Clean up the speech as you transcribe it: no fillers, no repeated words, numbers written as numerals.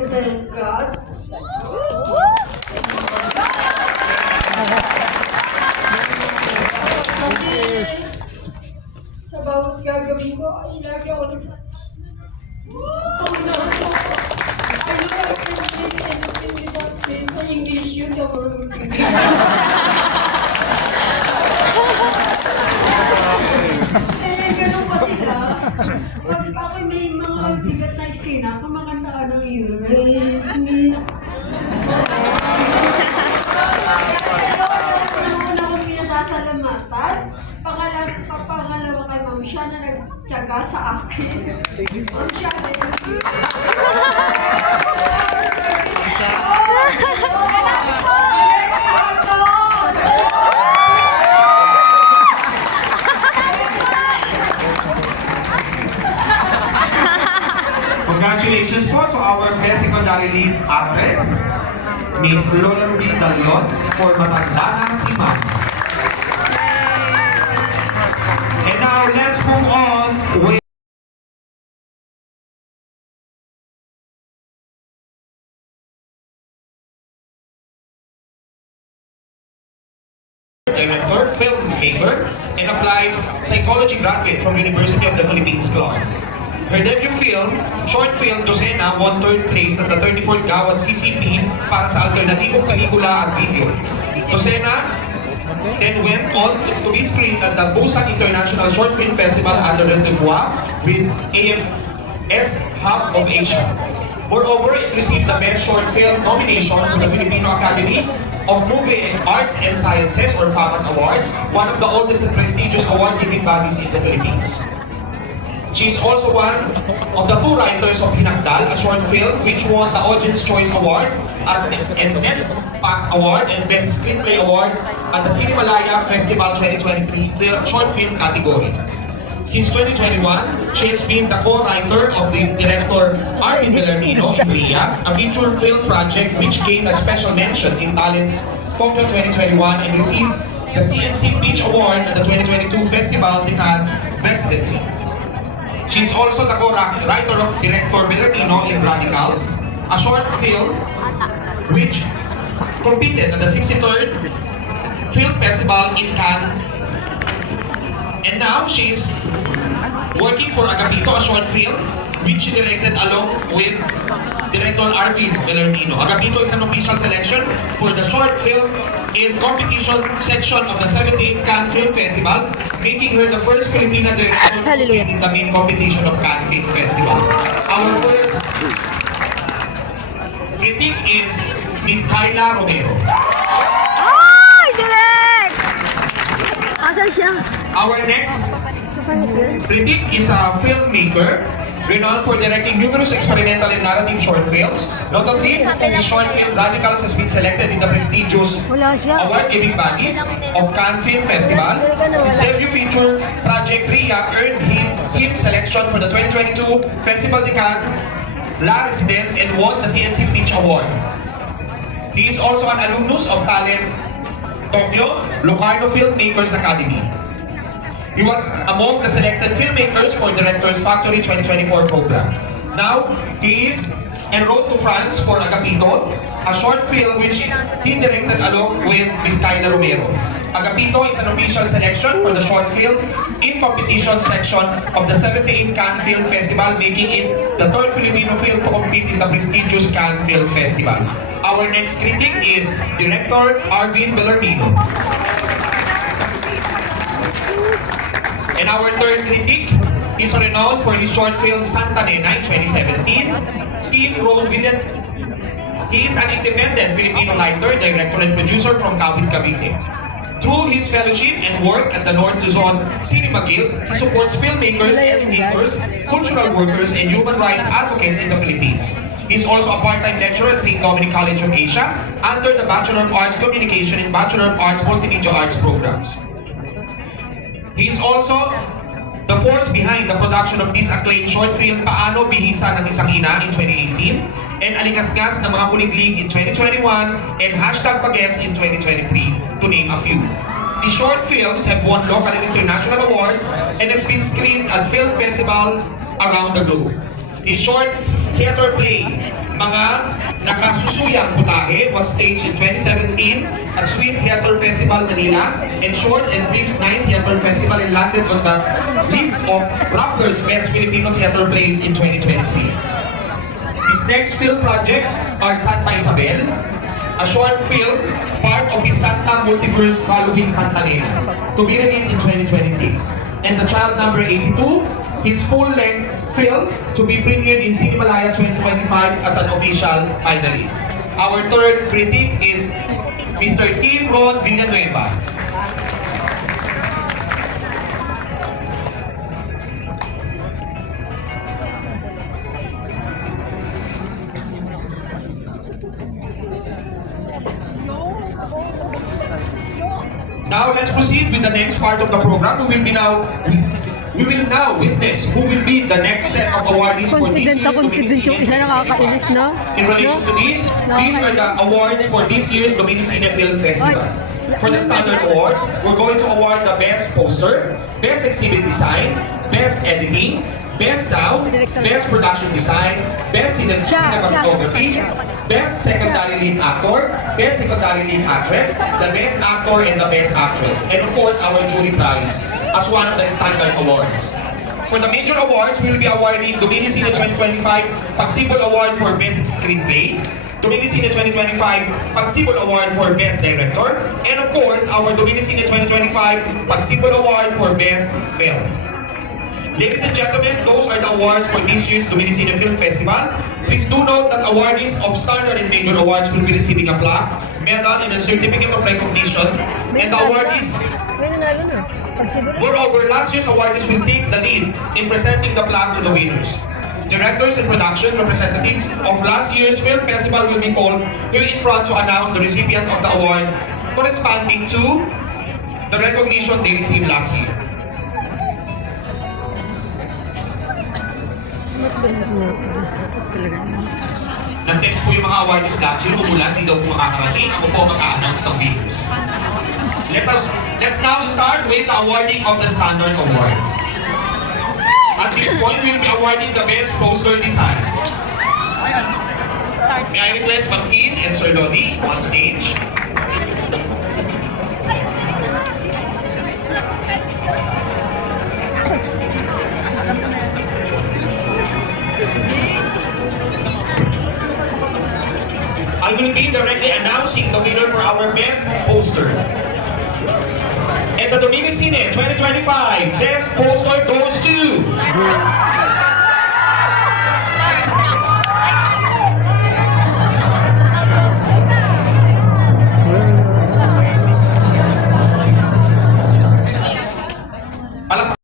to thank God. Kasi sa bawat gagawin ko ay lagi ako nagsasabi. Panginoon ko, I know I can make anything without faith. May English yun, the word. Ganun pa sila. Pag ako may mga bigat na eksena, kumakanta ka ng You Raise Me. Kasi Lord, ang una kong pinasasalamatan. Pangalawa kay Ma'am siya na nagtyaga sa akin. Ma'am siya na Congratulations po to our best secondary lead actress, Miss Lola Ruby Dalion, for Matanda na si Ma'am. And now, let's move on with director, filmmaker, and applied psychology graduate from University of the Philippines, Clark. Her debut film, short film, Docena, won third place at the 34th Gawad CCP para sa alternatibong pelikula at video. Docena then went on to be screened at the Busan International Short Film Festival under the Dubois with AFS Hub of Asia. Moreover, it received the Best Short Film nomination from the Filipino Academy of Movie and Arts and Sciences, or FAMAS Awards, one of the oldest and prestigious award-giving bodies in the Philippines. She is also one of the two writers of Hinagdal, a short film which won the Audience Choice Award and NEDPAC Award and Best Screenplay Award at the Cinemalaya Festival 2023 Short Film category. Since 2021, she has been the co-writer of the director Arvin Villarmino in RIA, a feature film project which gained a special mention in Talents Tokyo 2021 and received the CNC Peach Award at the 2022 Festival de Cannes Residency. She is also the co-writer of director Villarmino in Radicals, a short film which competed at the 63rd Film Festival in Cannes. And now she is working for Agapito, a short film which she directed along with director Arvin Villarmino. Agapito is an official selection for the short film in competition section of the 78th Cannes Film Festival, making her the first Filipina director in the main competition of Cannes Film Festival. Our first critic is Miss Kyla Romero. Ay! Direk! Asan siya? Our next critic is a filmmaker renowned for directing numerous experimental and narrative short films. Notably, his short film Radicals has been selected in the prestigious Wala siya. award-giving bodies of Cannes Film Festival. His debut feature project RIA earned him selection for the 2022 Festival de Cannes La Residence and won the CNC Peach Award. He is also an alumnus of Talent Tokyo Locarno Filmmakers Academy. He was among the selected filmmakers for Directors Factory 2024 program. Now, he is enrolled to France for Agapito, a short film which he directed along with Miss Kyla Romero. Agapito is an official selection for the short film in competition section of the 78th Cannes Film Festival, making it the third Filipino film to compete in the prestigious Cannes Film Festival. Our next critic is director Arvin Villarmino. And our third critic is renowned for his short film Santa Nena in 2017. Tim Ron Villan. He is an independent Filipino writer, director, and producer from Kawit, Cavite. Through his fellowship and work at the North Luzon Cinema Guild, he supports filmmakers, educators, cultural workers, and human rights advocates in the Philippines. He is also a part-time lecturer at St. Dominic College of Asia under the Bachelor of Arts Communication and Bachelor of Arts Multimedia Arts programs. He is also the force behind the production of this acclaimed short film, Paano Bihisa ng Isang Ina in 2018, and Alingasngas ng Mga Kuliglig in 2021, and Hashtag Bagets in 2023, to name a few. The short films have won local and international awards and has been screened at film festivals around the globe. His short theater play, mga nakasusuyang putahe was staged in 2017 at Sweet Theater Festival Manila and Short and Brief's 9th Theater Festival and landed on the list of Rappler's Best Filipino Theater Plays in 2023. His next film project are Santa Isabel, a short film, part of his Santa Multiverse following Santa Nena, to be released in 2026. And The Child Number 82, his full-length film to be premiered in Cinemalaya 2025 as an official finalist. Our third critic is Mr. Tim Ron Villanueva. Now let's proceed with the next part of the program. We will now witness who will be the next set of awardees for this year's Confident yung isa, nakakainis, no? In relation to these are the awards for this year's Dominicina Film Festival. For the Standard Awards, we're going to award the Best Poster, Best Exhibit Design, Best Editing, Best Sound, Best Production Design, Best Cinematography, Best Secondary Lead Actor, Best Secondary Lead Actress, the Best Actor and the Best Actress, and of course our jury prize as one of the Standard Awards. For the major awards, we will be awarding Dominicina 2025 Pagsibol Award for Best Screenplay, Dominicina 2025 Pagsibol Award for Best Director, and of course our Dominicina 2025 Pagsibol Award for Best Film. Ladies and gentlemen, those are the awards for this year's Dominicina Film Festival. Please do note that awardees of standard and major awards will be receiving a plaque, medal, and a certificate of recognition. And the awardees, moreover, last year's awardees will take the lead in presenting the plaque to the winners. Directors and production representatives of last year's film festival will be called here in front to announce the recipient of the award corresponding to the recognition they received last year. Nag-text po yung mga awardees last year, umulan, hindi daw po makakarating. Ako po mag-a-announce ng winners. Let's now start with the awarding of the Standard Award. At this point, we'll be awarding the Best Poster Design. May I request Martin and Sir Lodi on stage. I will be directly announcing the winner for our best poster. And the Dominicina 2025 best poster goes to